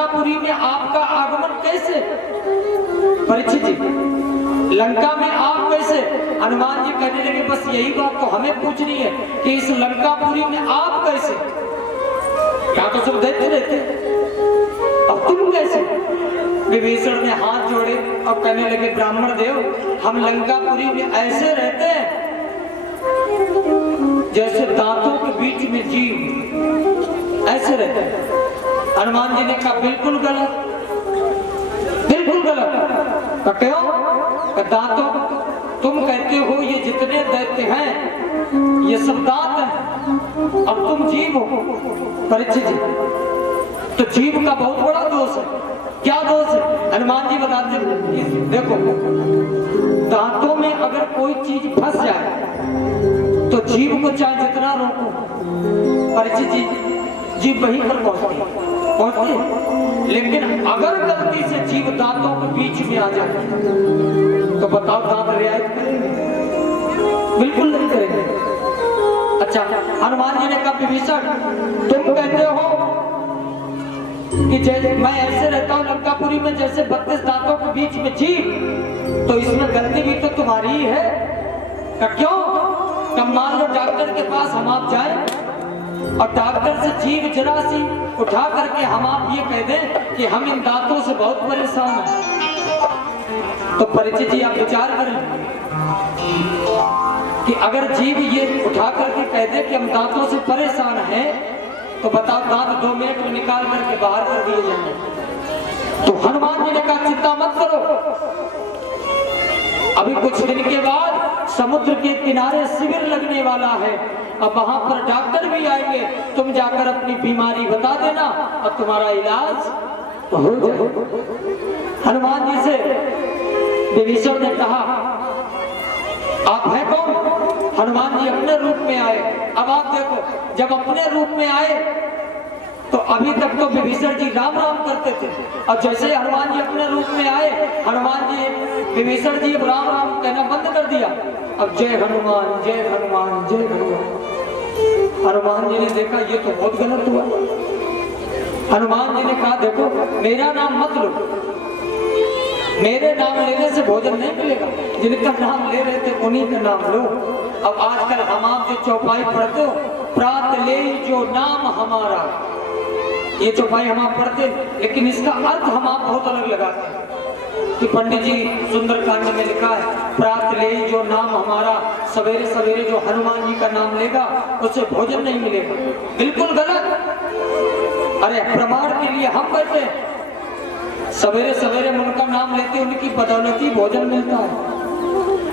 लंकापुरी में आपका आगमन कैसे? परीक्षित जी, लंका में आप कैसे? हनुमान जी कहने लगे बस यही बात तो हमें पूछनी है कि इस लंकापुरी में आप कैसे? क्या तो सब दैत्य रहते, अब तुम कैसे? विभीषण ने हाथ जोड़े और कहने लगे ब्राह्मण देव, हम लंकापुरी में ऐसे रहते हैं जैसे दांतों के बीच में जीव, ऐसे रहते हैं। हनुमान जी ने कहा बिल्कुल गलत, बिल्कुल गलत। तो क्यों? दांतों, तुम कहते हो ये जितने दैत्य हैं ये सब दांत हैं और तुम जीव हो। परीक्षित जी, तो जीव का बहुत बड़ा दोष है। क्या दोष है? हनुमान जी बताते हैं, देखो दांतों में अगर कोई चीज फंस जाए तो जीव को चाहे जितना रोको, परीक्षित जी, जीव वहीं पर पहुंचती है। लेकिन अगर गलती से जीव दांतों के बीच में आ जाए तो बताओ दांत रियायत करेंगे? बिल्कुल नहीं करेंगे। अच्छा, हनुमान जी ने कहा विभीषण, तुम कहते हो कि जैसे मैं ऐसे रहता हूं लंकापुरी में जैसे 32 दांतों के बीच में जीव, तो इसमें गलती भी तो तुम्हारी ही है। क्यों? कब मान लो डॉक्टर के पास हम आप जाए और डॉक्टर से जीभ जरा सी उठा करके हम आप ये कह दें कि हम इन दांतों से बहुत परेशान हैं, तो परीक्षित जी आप विचार करें कि अगर जीभ ये उठा करके कह दे कि हम दांतों से परेशान हैं, तो बताओ दांत 2 मिनट में निकाल करके बाहर कर दिए जाएंगे। तो हनुमान जी ने कहा चिंता मत करो, अभी कुछ दिन के बाद समुद्र के किनारे शिविर लगने वाला है, अब वहां पर डॉक्टर भी आएंगे, तुम जाकर अपनी बीमारी बता देना और तुम्हारा इलाज हो जाए। हनुमान जी से विभीषण ने कहा आप हैं कौन? हनुमान जी अपने रूप में आए। अब आप देखो, जब अपने रूप में आए तो अभी तक तो विभीषण जी राम राम करते थे, और जैसे हनुमान जी अपने रूप में आए, हनुमान जी विभीषण जी राम राम कहना बंद कर दिया। अब जय हनुमान जय हनुमान जय हनुमान। हनुमान जी ने देखा ये तो बहुत गलत हुआ। हनुमान जी ने कहा देखो मेरा नाम मत लो, मेरे नाम लेने से भोजन नहीं मिलेगा, जिनका नाम ले रहे थे उन्हीं का नाम लो। अब आजकल हम आप जो चौपाई पढ़ते हो, प्रात ले जो नाम हमारा, ये चौपाई हम आप पढ़ते, लेकिन इसका अर्थ हम आप बहुत अलग लगाते हैं कि पंडित जी सुंदरकांड में लिखा है प्रात ले जो नाम हमारा, सवेरे सवेरे जो हनुमान जी का नाम लेगा उसे भोजन नहीं मिलेगा। बिल्कुल गलत। अरे प्रमाण के लिए हम बैठे, सवेरे सवेरे उनका नाम लेते उनकी बदौलती भोजन मिलता है।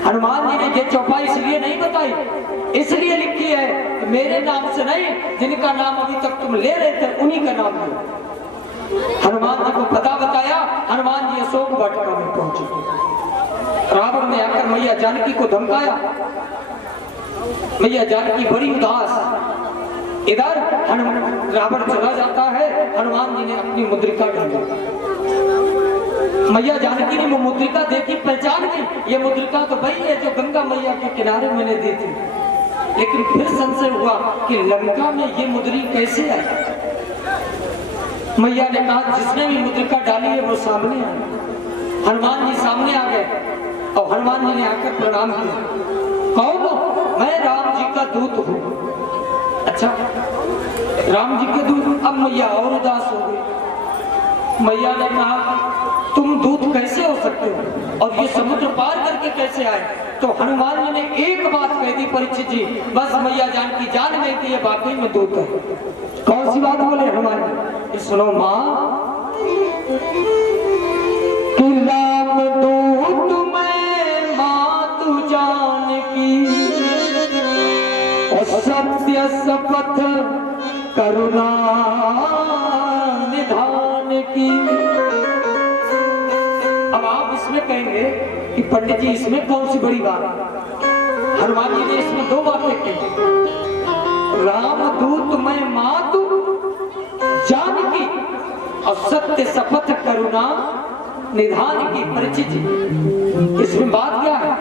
हनुमान जी ने ये चौपाई इसलिए नहीं बताई, इसलिए लिखी है कि मेरे नाम से नहीं, जिनका नाम अभी तक तुम ले रहे थे उन्हीं का नाम लो। हनुमान जी को पता बताया, हनुमान जी अशोक वाटिका में पहुंचे। रावण ने आकर मैया जानकी को धमकाया, मैया जानकी बड़ी उदास। इधर रावण चला जाता है, हनुमान जी ने अपनी मुद्रिका डाली। मैया जानकी ने वो मुद्रिका देखी, पहचान गई ये मुद्रिका तो वही है जो गंगा मैया के किनारे मैंने दी थी। लेकिन फिर संशय हुआ कि लंका में ये मुद्री कैसे आई। मैया ने कहा जिसने भी मुद्रिका डाली है वो सामने आए। हनुमान जी सामने आ गए और हनुमान जी ने आकर प्रणाम किया। कौन हो? मैं राम जी का दूत हूँ। अच्छा, राम जी के दूत? अब मैया और उदास हो गई। मैया ने कहा तुम दूत कैसे हो सकते हो और ये समुद्र पार करके कैसे आए? तो हनुमान जी ने एक बात कह दी परीक्षित जी, बस मैया जानकी जान गई कि ये वाकई में दूत है। कौन सी बात बोले हनुमान जी? सुनो माँ, कि राम दूत मैं माँ तू जानकी, और सत्य शपथ करुणा निधान की। अब आप इसमें कहेंगे कि पंडित जी इसमें कौन सी बड़ी बात? हनुमान जी ने इसमें 2 बातें कही, राम दूत मैं मातु जानकी और सत्य शपथ करुणा निधान की। परीक्षित जी इसमें बात क्या है?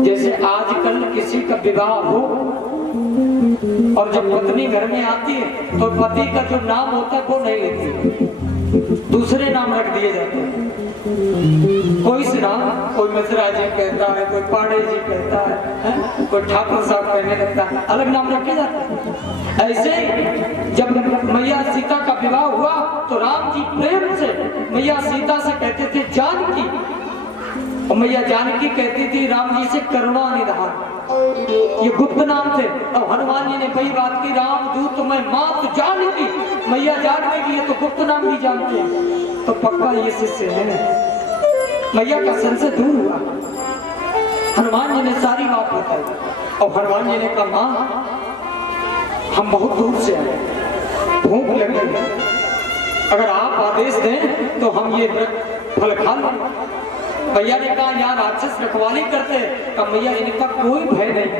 जैसे आजकल किसी का विवाह हो और जब पत्नी घर में आती है तो पति का जो नाम होता है वो नहीं लेती, दूसरे नाम रख दिए जाते हैं। कोई से नाम, कोई मिश्रा जी कहता है, कोई पांडे जी कहता है, कोई ठाकुर साहब कहने लगता है, अलग नाम रखे जाते हैं। ऐसे ही जब मैया सीता का विवाह हुआ तो राम जी प्रेम से मैया सीता से कहते थे जानकी, और मैया जानकी कहती थी राम जी से करुणा निधान। ये गुप्त नाम थे। और हनुमान जी ने वही बात की, राम दूत मैं मात जानकी, मैया जानकी ये तो गुप्त नाम भी जानते हैं, तो पक्का ये शिष्य है। मैया का संशय दूर हुआ। हनुमान जी ने सारी बात बताई और हनुमान जी ने कहा माँ हम बहुत दूर से आए, भूख लगी है, अगर आप आदेश दें तो हम ये फल खा लें। भैया ने कहा यार राक्षस रखवाली करते, कहा मैया इनका कोई भय नहीं,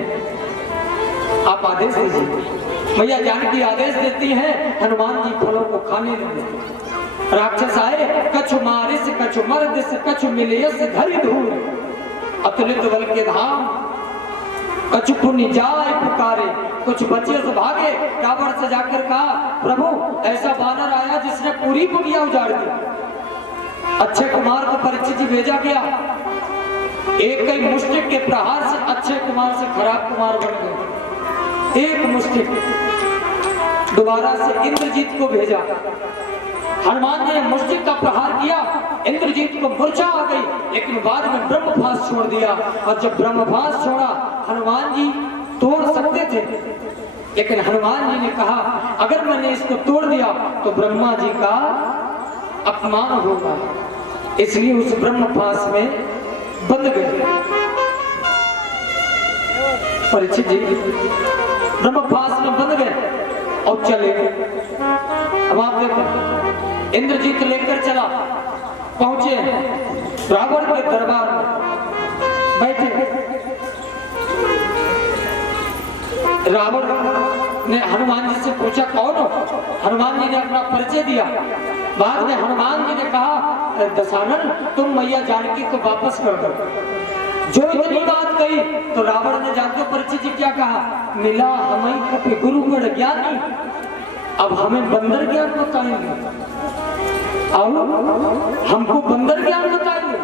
आप आदेश दीजिए। मैया जानकी आदेश देती हैं, हनुमान जी फलों को खाने लगे। राक्षस आए, कछु मारिस कछु मर्दिस कछु मिलियस धरि धूर, अतुलित बल के धाम, कछु पुण्य जाए पुकारे, कुछ बच्चे से भागे। रावण से जाकर कहा प्रभु ऐसा बानर आया जिसने पूरी दुनिया उजाड़ दी। अक्षय कुमार को परीक्षित जी भेजा गया, एक कई मुष्टिक के प्रहार से अक्षय कुमार से खराब कुमार बन गए। एक मुष्टिक दोबारा से इंद्रजीत को भेजा, हनुमान जी ने मुष्टिक का प्रहार किया, इंद्रजीत को मूर्छा आ गई, लेकिन बाद में ब्रह्मपाश छोड़ दिया। और जब ब्रह्मपाश छोड़ा हनुमान जी तोड़ सकते थे, लेकिन हनुमान जी ने कहा अगर मैंने इसको तोड़ दिया तो ब्रह्मा जी का अपमान होगा, इसलिए उस ब्रह्मपाश में बंद गए। परीक्षित जी ब्रह्मपाश में बंद गए और चले। अब आप देखो इंद्रजीत लेकर चला, पहुंचे रावण के दरबार में बैठे। रावण ने हनुमान जी से पूछा कौन हो? हनुमान जी ने अपना परिचय दिया। बाद में हनुमान जी ने कहा दशानन तुम मैया जानकी को वापस कर दो। जो इतनी बात कही तो रावण ने जानते परिचय जी क्या कहा, मिला हमें कपि गुरुगण ज्ञानी, अब हमें बंदर ज्ञान बताएंगे, अब हमको बंदर ज्ञान बताएंगे।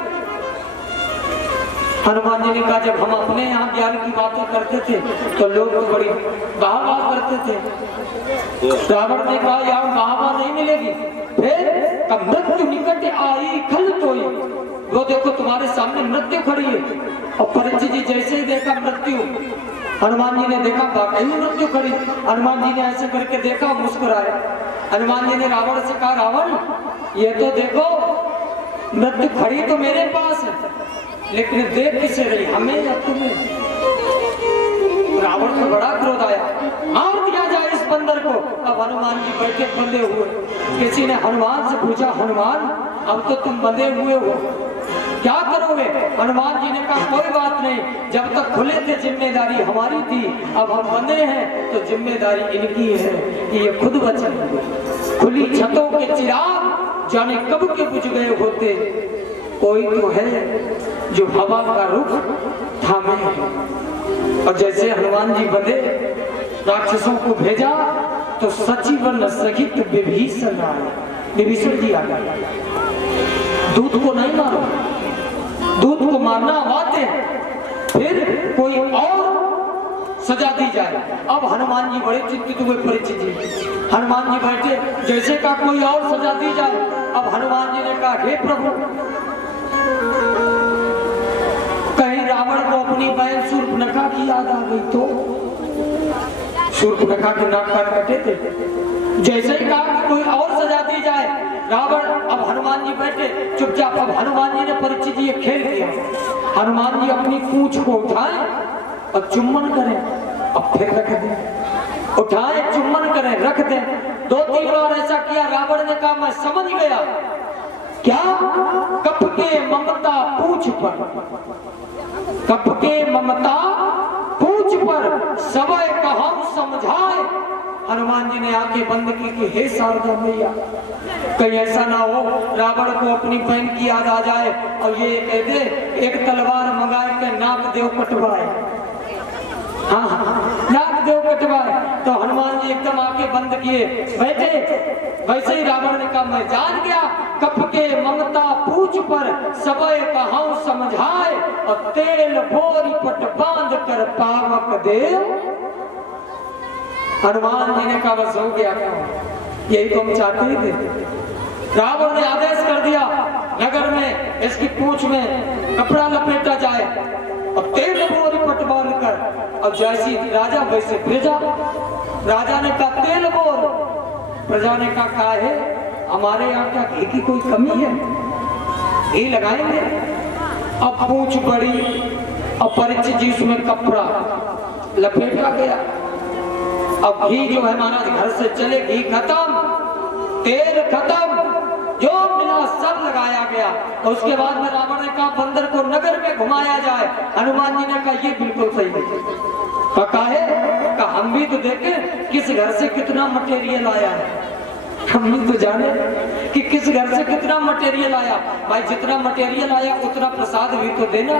हनुमान जी ने कहा जब हम अपने यहाँ ज्ञान की बातें करते थे तो लोग तो बड़ी वाह करते थे। रावण ने कहा यार वाह नहीं मिलेगी। फिर मृत्यु निकट आई खल तोई, वो देखो तुम्हारे सामने मृत्यु खड़ी है। और परीक्षित जी जैसे ही देखा मृत्यु, हनुमान जी ने देखा वाकई में मृत्यु खड़ी। हनुमान जी ने ऐसे करके देखा, मुस्कुराए। हनुमान जी ने रावण से कहा रावण ये तो देखो मृत्यु खड़ी तो मेरे पास है, लेकिन देख किसे रही, हमें या तुम्हें? रावण को बड़ा क्रोध आया, मार दिया जाए इस बंदर को। अब हनुमान जी बैठे बंधे हुए। किसी ने हनुमान से पूछा हनुमान अब तो तुम बंधे हुए हो, क्या करोगे? हनुमान जी ने कहा कोई बात नहीं, जब तक खुले थे जिम्मेदारी हमारी थी, अब हम बंधे हैं तो जिम्मेदारी इनकी है कि ये खुद बचेंगे। खुली छतों के चिराग जाने कब के बुझ गए होते, कोई तो है जो हवा का रुख थामे है। और जैसे हनुमान जी बंधे राक्षसों को भेजा तो सचिवन सहित विभीषण आए। विभीषण जी आ गए, दूत को नहीं मारो, दूत को मारना वाते, फिर कोई और सजा दी जाए। अब हनुमान जी बड़े चिंतित हुए। परीक्षित जी हनुमान जी बैठे, जैसे का कोई और सजा दी जाए। अब हनुमान जी ने कहा हे प्रभु कहीं रावण को अपनी बहन शूर्पणखा की याद आ गई तो? शूर्पणखा के नाक कान कटे थे। जैसे ही कहा कि कोई और सजा दी जाए, रावण अब हनुमान जी बैठे चुपचाप। अब हनुमान जी ने परीक्षित जी ये खेल किया, हनुमान जी अपनी पूंछ को उठाए और चुम्बन करें, अब फिर रख दें, उठाए चुम्बन करें रख दें। 2-3 बार ऐसा किया। रावण ने कहा मैं समझ गया, क्या कप के ममता पूछ पर, कप के ममता पूछ पर सबय कहम समझाए। हनुमान जी ने आंखें बंद की कि हे शारदा मैया कहीं ऐसा ना हो रावण को अपनी बहन की याद आ जाए और ये कह दे एक तलवार मंगाए के नाग देव कटवाए। हाँ नाग देव के कटवाए। तो हनुमान जी एकदम आके बंद किए बैठे। वैसे ही रावण ने कहा मैं जान गया, कप के ममता पूछ पर सबे कहाऊ समझाए, और तेल बोरी पट बांध कर पावक देव। हनुमान जी ने कहा बस हो गया, यही तो हम चाहते ही थे। रावण ने आदेश कर दिया नगर में इसकी पूंछ में कपड़ा लपेटा जाए और तेल बोरी पट बांध कर, और जैसी राजा वैसे प्रजा। राजा ने कहा तेल बोर, प्रजा ने कहा है हमारे यहाँ क्या घी की कोई कमी है, घी लगाएंगे। अब पूंछ बड़ी और परीक्षित जी उसमें कपड़ा लपेटा गया। अब घी जो है महाराज घर से चले, घी खत्म, तेल खत्म, जो मिला सब लगाया गया। और उसके बाद में रावण ने कहा बंदर को नगर में घुमाया जाए। हनुमान जी ने कहा ये बिल्कुल सही नहीं। कहा है कहा हम भी तो देखें किस घर से कितना मटेरियल आया है, हम भी तो जाने कि किस घर से कितना मटेरियल आया। भाई जितना मटेरियल आया उतना प्रसाद भी तो देना।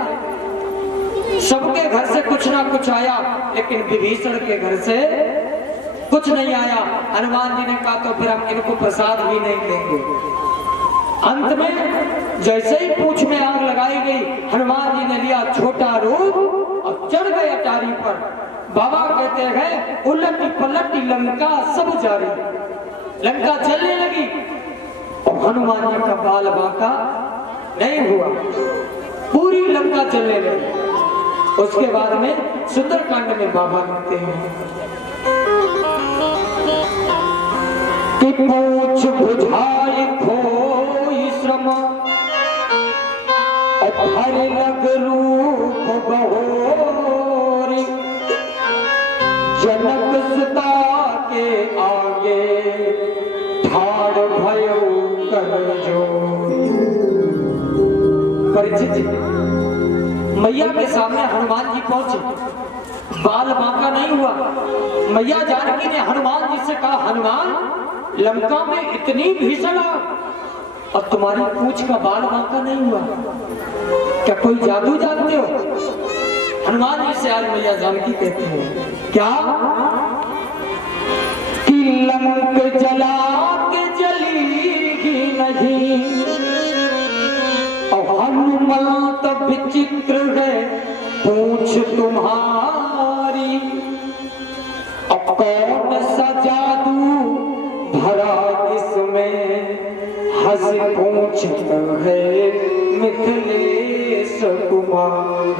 सबके घर से कुछ ना कुछ आया, लेकिन विभीषण के घर से कुछ नहीं आया। हनुमान जी ने कहा तो फिर हम इनको प्रसाद भी नहीं देंगे। अंत में जैसे ही पूंछ में आग लगाई गई, हनुमान जी ने लिया छोटा रूप और चढ़ गए अटारी पर। बाबा कहते हैं उलटी पलटी लंका सब जारी, लंका जलने लगी और हनुमान जी का बाल बांका नहीं हुआ, पूरी लंका जलने लगी। उसके बाद में सुंदरकांड में बाबा कहते हैं कि पूछ बुझाई खोई श्रम हर लग रूप बहोरी, जनक सुता के आगे ठाड़ भयो कर जोरी। परीक्षित जी मैया के सामने हनुमान जी पहुंचे, बाल बांका नहीं हुआ। मैया जानकी ने हनुमान जी से कहा हनुमान लंका में इतनी भीषण आग और तुम्हारी पूंछ का बाल बांका नहीं हुआ, क्या कोई जादू जानते हो? हनुमान जी से आज मैया जानकी कहते हैं क्या कि लंक जला के जली ही नहीं, और हनुमंत विचित्र है पूंछ तुम्हारी, अब कौन सा जादू भरा इसमें हंस पूछ है मिथिलेश कुमार।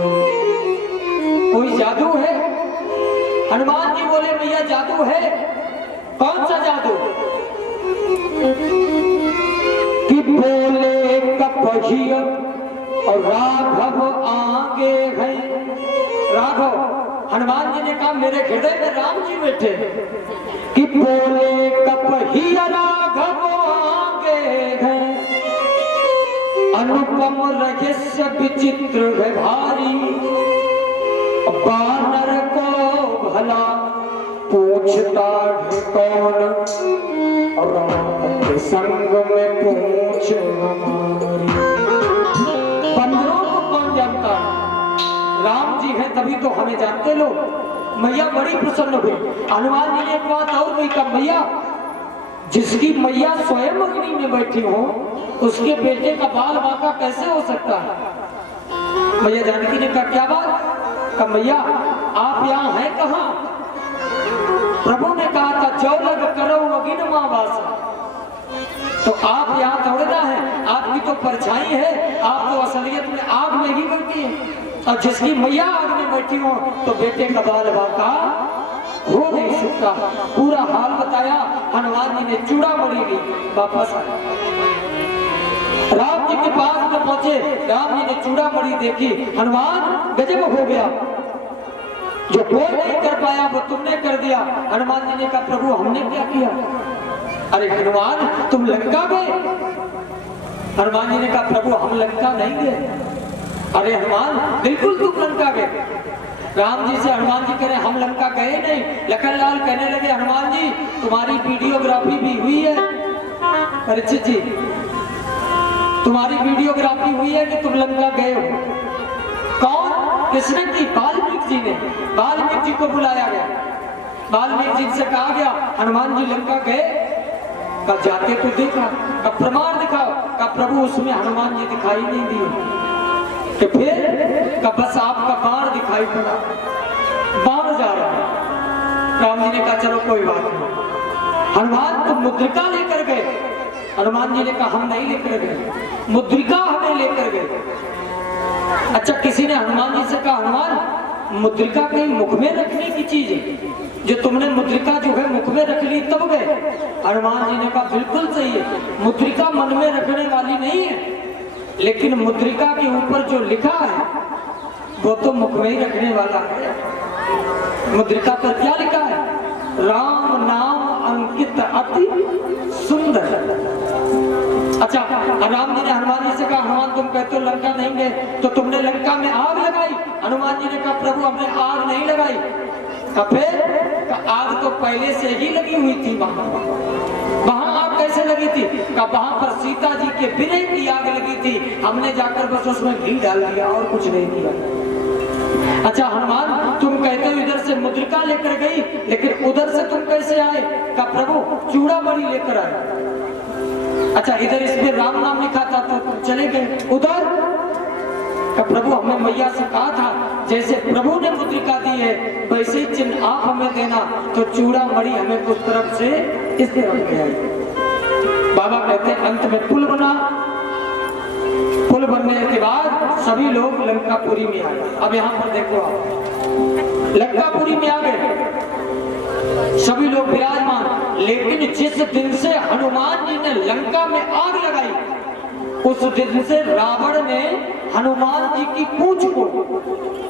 कोई जादू है? हनुमान जी बोले भैया जादू है। कौन सा जादू? कि बोले कपहिया और राघव आगे है। राघव हनुमान जी ने कहा मेरे हृदय में राम जी बैठे। कि बोले कपहिया राघव आगे है, अनुपम रहस्य विचित्र है भारी, बानर को भला पूछता है कौन, राम के संग में पूछ हमारी। बंदरों को कौन जानता? राम जी हैं तभी तो हमें जानते लोग। मैया बड़ी प्रसन्न हुई। हनुमान जी ने एक बात और कही का मैया जिसकी मैया स्वयं अग्नि में बैठी हो उसके बेटे का बाल बांका कैसे हो सकता है? मैया जानकी ने कहा क्या बात? कहा मैया आप यहाँ हैं कहाँ? प्रभु ने कहा था जो लग करो अगिन मां वासा, तो आप यहाँ थोड़े ना है, आपकी तो परछाई है, आप तो असलियत में आग में ही बैठी है। और जिसकी मैया आग में बैठी हो तो बेटे का बाल बांका हो नहीं सकता। पूरा हाल बताया। हनुमान जी ने चूड़ामणि ली, वापस आए। राम जी के पास में पहुंचे, राम जी ने चूड़ामणि देखी। हनुमान गजब हो गया, जो कोई नहीं कर पाया वो तुमने कर दिया। हनुमान जी ने कहा प्रभु हमने क्या किया? अरे हनुमान तुम लंका गए? हनुमान जी ने कहा प्रभु हम लंका नहीं गए। अरे हनुमान बिल्कुल तुम लंका गए। राम जी से हनुमान जी कह रहे हम लंका गए नहीं। लखनलाल कहने लगे हनुमान जी तुम्हारी वीडियोग्राफी भी हुई है। परीक्षित जी तुम्हारी वीडियोग्राफी हुई है कि तुम लंका गए हो। कौन? किसने की? वाल्मीकि जी ने। वाल्मीकि जी को बुलाया गया। वाल्मीकि जी से कहा गया हनुमान जी लंका गए, का जाते तो देखा, का प्रमाण दिखाओ, का प्रभु उसमें हनुमान जी दिखाई नहीं दिए। कि फिर का बस आपका बाण दिखाई पड़ा, बाण जा रहा है। राम जी ने कहा चलो कोई बात नहीं। हनुमान तो मुद्रिका लेकर गए। हनुमान जी ने कहा हम नहीं लेकर गए, मुद्रिका हमें लेकर गए। अच्छा, किसी ने हनुमान जी से कहा हनुमान मुद्रिका कहीं मुख में रखने की चीज है, जो तुमने मुद्रिका जो है मुख में रख ली तब गए। हनुमान जी ने कहा बिल्कुल सही है, मुद्रिका मन में रखने वाली नहीं है, लेकिन मुद्रिका के ऊपर जो लिखा है वो तो मुख में ही रखने वाला है। मुद्रिका पर क्या लिखा है? राम नाम अंकित अति सुंदर। अच्छा, राम जी ने हनुमान जी से कहा हनुमान तुम कहते हो लंका नहीं गए, तो तुमने लंका में आग लगाई। हनुमान जी ने कहा प्रभु हमने आग नहीं लगाई। फिर आग तो पहले से ही लगी हुई थी, वहां आग कैसे लगी थी? वहां पर सीता जी के विनय की आग लगी थी, हमने जाकर बस उसमें घी डाल दिया और कुछ नहीं किया। अच्छा हनुमान तुम कहते हो इधर से मुद्रिका लेकर गई, लेकिन उधर से तुम कैसे आए? का प्रभु चूड़ामणि लेकर आए। अच्छा, इधर इसमें राम नाम लिखा था तो तुम चले गए उधर। का प्रभु हमने मैया से कहा था जैसे प्रभु ने मुद्रिका दी है वैसे ही चिन्ह आप हमें देना, तो चूड़ामणि हमें उस तरफ से इस तरफ ले आई। बाबा कहते हैं अंत में पुल बना। पुल बनने के बाद सभी लोग लंकापुरी में आ गए। अब यहाँ पर देखो आप, लंकापुरी में आ गए सभी लोग विराजमान। लेकिन जिस दिन से हनुमान जी ने लंका में आग लगाई, उस दिन से रावण ने हनुमान जी की पूंछ को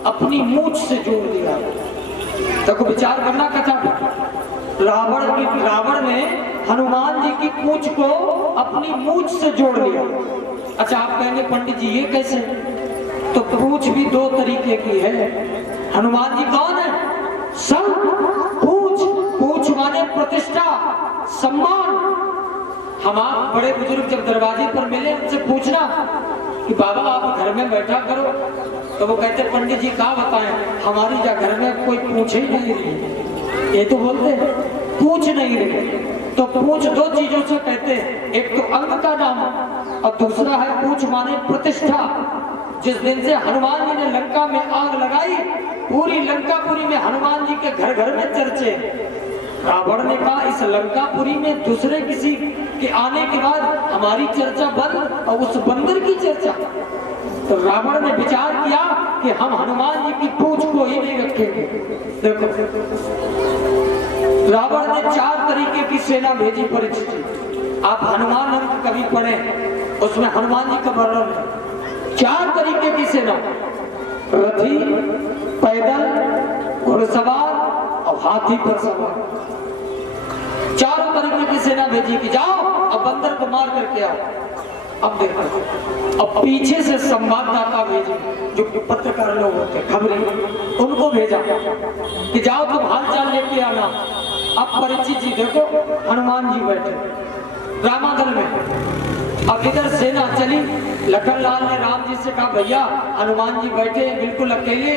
अपनी मूंछ से जोड़ दिया। तो विचार करना कथा, रावण ने हनुमान जी की पूंछ को अपनी मूंछ से जोड़ लिया। अच्छा, आप कहेंगे पंडित जी ये कैसे? तो पूंछ भी दो तरीके की है। हनुमान जी कौन है? सब पूंछ, पूंछ माने प्रतिष्ठा, सम्मान। हम आप बड़े बुजुर्ग जब दरवाजे पर मिले उनसे पूछना कि बाबा आप घर में बैठा करो, तो वो कहते पंडित जी क्या बताएं, हमारी घर में कोई पूछ ही नहीं रही। ये तो बोलते पूछ नहीं रही। तो पूछ दो चीजों से कहते हैं, एक तो अंग का नाम और दूसरा है पूछ माने प्रतिष्ठा। जिस दिन से हनुमान जी ने लंका में आग लगाई, पूरी लंकापुरी में हनुमान जी के घर घर में चर्चे। रावण ने कहा इस लंकापुरी में दूसरे किसी के आने के बाद हमारी चर्चा बंद और उस बंदर की चर्चा। तो रावण ने विचार किया कि हम हनुमान जी की पूंछ को ही नहीं रखेंगे। देखो, रावण ने 4 तरीके की सेना भेजी परीक्षित। आप हनुमान अंक कभी पढ़े, उसमें हनुमान जी का वर्णन है। 4 तरीके की सेना, रथी, पैदल, घुड़सवार और हाथी पर सवार। 4 तरीके की सेना भेजी कि जाओ अब बंदर को मार करके आओ। अब देखो, अब पीछे से संवाददाता भेजे जो पत्रकार लोग होते, खबरें, उनको भेजा कि जाओ तुम हालचाल लेके आना। अब परीक्षित जी देखो हनुमान जी बैठे रामादल में। अब इधर सेना चली। लखनलाल ने राम जी से कहा भैया हनुमान जी बैठे बिल्कुल अकेले।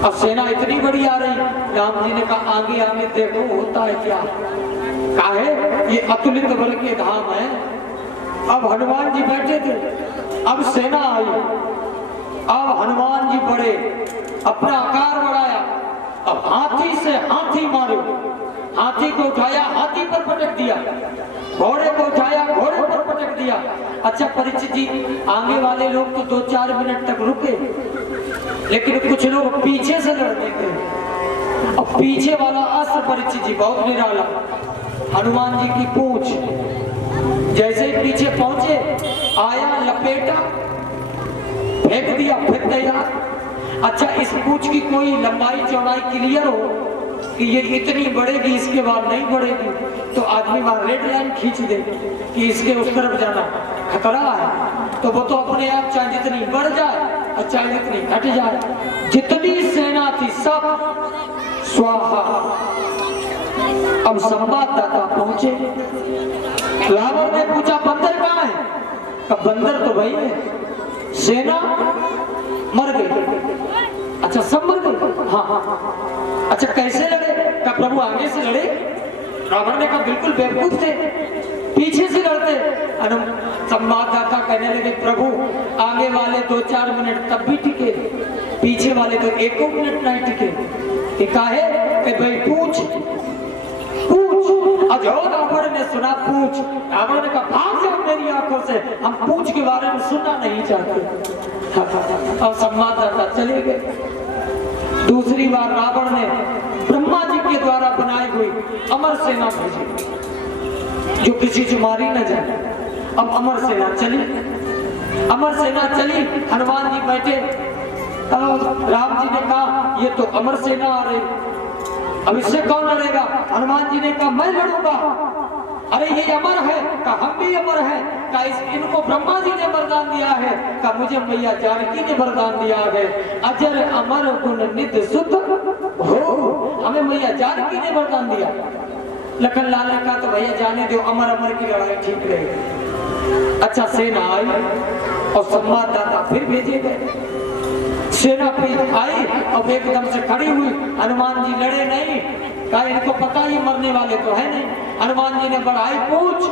अब सेना इतनी बड़ी आ रही, राम जी ने कहा आगे आगे देखो होता है क्या। कहा है ये अतुलित बल के धाम है। अब हनुमान जी बैठे थे, अब सेना आई। अब हनुमान जी बढ़े, अपना आकार बढ़ाया, अब हाथी से हाथी मारो। हाथी को उठाया, हाथी पर पटक दिया, घोड़े को उठाया, घोड़े पर पटक दिया। अच्छा परीक्षित जी, आगे वाले लोग तो 2-4 मिनट तक रुके, लेकिन कुछ लोग पीछे से लड़ने थे। अब पीछे वाला अस्त्र परीक्षित जी बहुत निराला, हनुमान जी की पूंछ। जैसे ही पीछे पहुंचे, आया, लपेटा, फेंक दिया, फिर तैयार। अच्छा, इस पूंछ की कोई लंबाई चौड़ाई क्लियर हो कि ये इतनी बढ़ेगी, इसके बाद नहीं बढ़ेगी, तो आदमी वहां रेड लाइन खींच दे कि इसके उस तरफ जाना खतरा है। तो वो तो अपने आप चाहे जितनी बढ़ जाए और चाहे जितनी घट जाए, जितनी सेना थी सब स्वाहा। अब संवाददाता पहुंचे, रावण ने पूछा बंदर कहाँ है? कब बंदर तो भाई है, सेना मर गई। अच्छा सब मर गए? हाँ हाँ। अच्छा कैसे लड़े? कहा प्रभु आगे से लड़े। रावण ने कहा बिल्कुल बेवकूफ थे, पीछे से लड़ते। संवाददाता कहने लगे प्रभु आगे वाले 2-4 मिनट तब भी टिके, पीछे वाले तो 1 मिनट नहीं टिके। काहे कि भाई पूछ पूछ। अब जो रावण ने सुना पूछ, रावण ने कहा भाग जाओ मेरी आंखों से, हम पूछ के बारे में सुनना नहीं चाहते। और संवाददाता चले गए। दूसरी बार रावण ने ब्रह्मा जी के द्वारा बनाई हुई अमर सेना भेजी जो किसी से मारी न जाए। अब अमर सेना चली, अमर सेना चली, हनुमान जी बैठे। राम जी ने कहा ये तो अमर सेना आ रही, अब इससे कौन लड़ेगा? हनुमान जी ने कहा मैं लड़ूंगा। अरे ये अमर है, कहा हम भी अमर है, कहा इनको ब्रह्मा जी ने वरदान दिया है, कहा मुझे मैया जानकी ने वरदान दिया है, अजर अमर गुण निधि सुत हो, हमें मैया जानकी ने वरदान दिया। लखन लाल ने कहा तो भैया जाने दो, अमर अमर की लड़ाई ठीक रहेगी। अच्छा सेना आई और संवाददाता फिर भेजे गए। सेना फिर आई और एकदम से खड़ी हुई। हनुमान जी लड़े नहीं, कहा इनको पता ही मरने वाले तो है नहीं। हनुमान जी ने बढ़ाई पूछ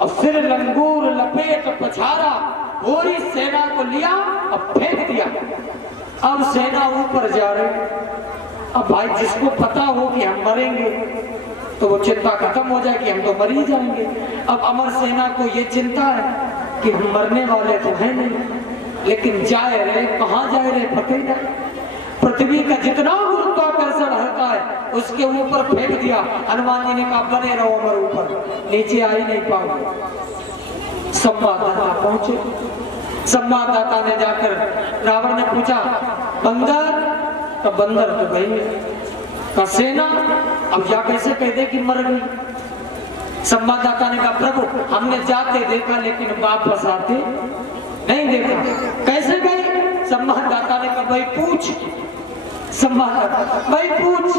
और सिर लंगूर लपेट पछाड़ा, पूरी सेना को लिया और फेंक दिया। अब सेना ऊपर जा रही। अब भाई जिसको पता हो कि हम मरेंगे तो वो चिंता खत्म हो जाए कि हम तो मर ही जाएंगे। अब अमर सेना को ये चिंता है कि हम मरने वाले तो है नहीं, लेकिन जाए रहे कहाँ जाए रहे पता नहीं। पृथ्वी का जितना गुरुत्वाकर्षण हल्का है उसके ऊपर फेंक दिया। हनुमान जी ने कहा बने रहो अमर ऊपर, नीचे आ ही नहीं पाओगे। संवाददाता पहुंचे। संवाददाता ने जाकर रावण ने पूछा बंदर, तो बंदर तो गई का सेना, अब या कैसे कह दे कि मर गई। संवाददाता ने कहा प्रभु हमने जाते देखा लेकिन वापस आते नहीं देखा। कैसे गई? संवाददाता ने कहा भाई पूछ। संवाददाता भाई पूछ।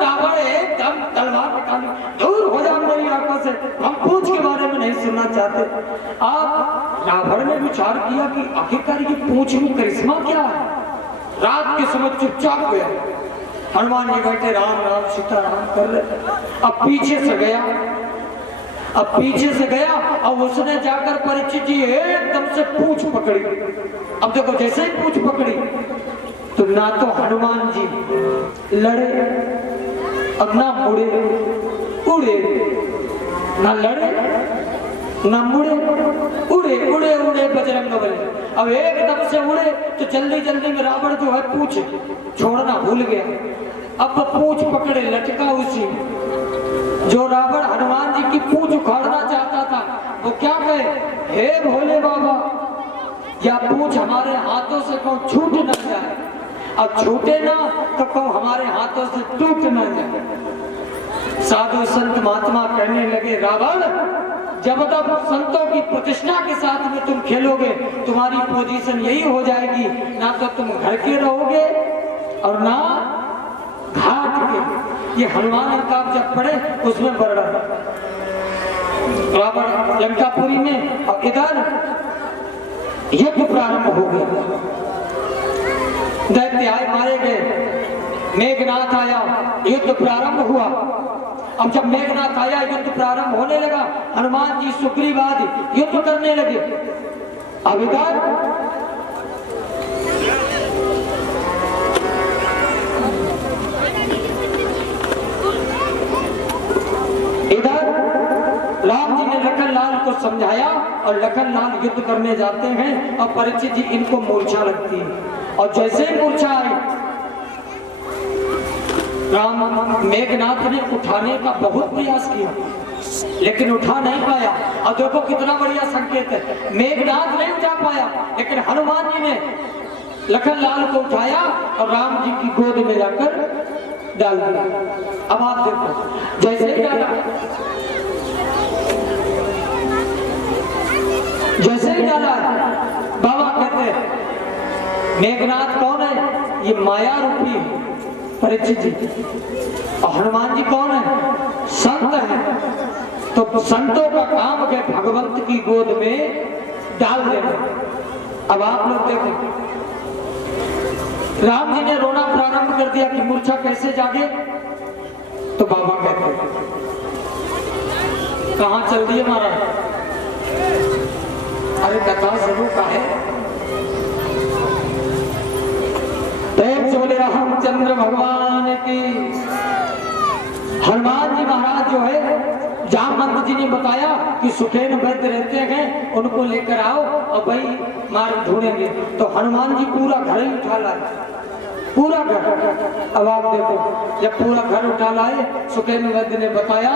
रावण एकदम तलवार निकाली, दूर हो जाओ मेरी आंखों से, हम पूछ के बारे में नहीं सुनना चाहते। आप रावण ने विचार किया कि आखिरकार ये पूछ में करिश्मा क्या है। रात के समय चुपचाप गया। हनुमान जी बैठे राम राम सीताराम कर रहे। अब पीछे से गया, अब पीछे से गया और उसने जाकर परीक्षित जी एकदम से पूंछ पकड़ी। अब देखो जैसे ही पूंछ पकड़ी तो ना तो हनुमान जी लड़े, अब ना मुड़े उड़े, ना लड़े ना मुड़े, उड़े उड़े उड़े बजरंग बली। अब एकदम से उड़े तो जल्दी जल्दी में रावण जो है पूंछ छोड़ना भूल गया। अब पूंछ पकड़े लटका उसी जो रावण हनुमान जी की पूंछ उखाड़ना चाहता था। वो क्या कहे, हे भोले बाबा या पूंछ हमारे हाथों से कौन छूट न जाए, और छूटे ना तो कौन हमारे हाथों से टूट न जाए। साधु संत महात्मा कहने लगे रावण जब तक संतों की प्रतिष्ठा के साथ में तुम खेलोगे तुम्हारी पोजीशन यही हो जाएगी, ना तो तुम घर के रहोगे और ना घाट के। ये हनुमान का जब पढ़े उसमें वर्णन रावण लंकापुरी में, और इधर युद्ध प्रारंभ हो गया। दैत्य आए मारे गए, मेघनाथ आया, युद्ध प्रारंभ हुआ। अब जब मेघनाथ आया युद्ध प्रारंभ होने लगा, हनुमान जी सुग्रीव आदि युद्ध करने लगे। अब इधर राम जी ने लखन लाल को समझाया और लखन लाल युद्ध करने जाते हैं और परीक्षित जी इनको मूर्छा लगती है। और जैसे ही मूर्छा आई राम मेघनाथ ने उठाने का बहुत प्रयास किया लेकिन उठा नहीं पाया। और देखो कितना बढ़िया संकेत है, मेघनाथ नहीं उठा पाया लेकिन हनुमान जी ने लखन लाल को उठाया और राम जी की गोद में जाकर डाल दिया। अब आप देखो जैसे ही डाला, जैसे ही डाला बाबा कहते हैं मेघनाथ कौन है, ये माया रूपी है परीक्षित जी, और हनुमान जी कौन है, संत है। तो संतों का काम है भगवंत की गोद में डाल देना। अब आप लोग देखो राम जी ने रोना प्रारंभ कर दिया कि मूर्छा कैसे जागे। तो बाबा कहते हैं कहाँ चल दिए महाराज? अरे कथा शुरू का है। प्रेम से बोले रामचंद्र भगवान की। हनुमान जी महाराज जो है जहां मंत्र जी ने बताया कि सुखेन वैद्य रहते हैं उनको लेकर आओ और भाई मार ढूंढेंगे, तो हनुमान जी पूरा घर ही उठा लाए, पूरा घर। अब आप देखो जब पूरा घर उठा लाए, सुखेन वैद्य ने बताया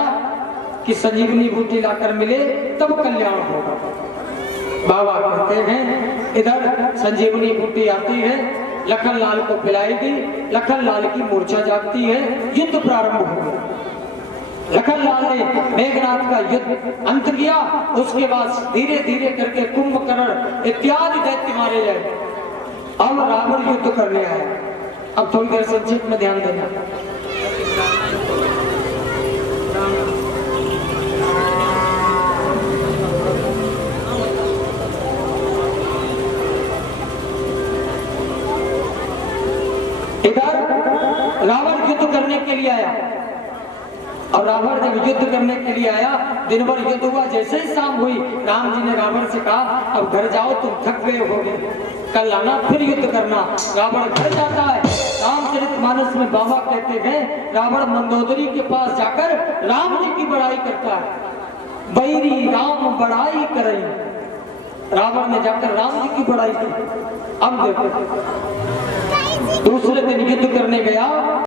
कि संजीवनी बूटी लाकर मिले तब कल्याण होगा। बाबा कहते हैं इधर संजीवनी बूटी आती है, लखन लाल को पिलाएगी, लखन लाल की मूर्छा जागती है, युद्ध प्रारंभ हो गया। लखन लाल ने मेघनाथ का युद्ध अंत किया। उसके बाद धीरे धीरे करके कुंभकर्ण इत्यादि दैत्य मारे गए। अब रावण युद्ध करने आया। अब थोड़ी देर संक्षिप्त में ध्यान देना। इधर रावण युद्ध करने के लिए आया और रावण जब युद्ध करने के लिए आया, दिन भर युद्ध हुआ। जैसे ही शाम हुई, राम जी ने रावण से कहा अब घर जाओ, तुम थक गए होगे, कल आना फिर युद्ध करना। रावण घर जाता है। रामचरितमानस में बाबा कहते हैं रावण मंदोदरी के पास जाकर राम जी की बड़ाई करता है। बैरी राम बड़ाई करें, रावण ने जाकर राम जी की बड़ाई की। अब देखो दूसरे दिन युद्ध करने गया।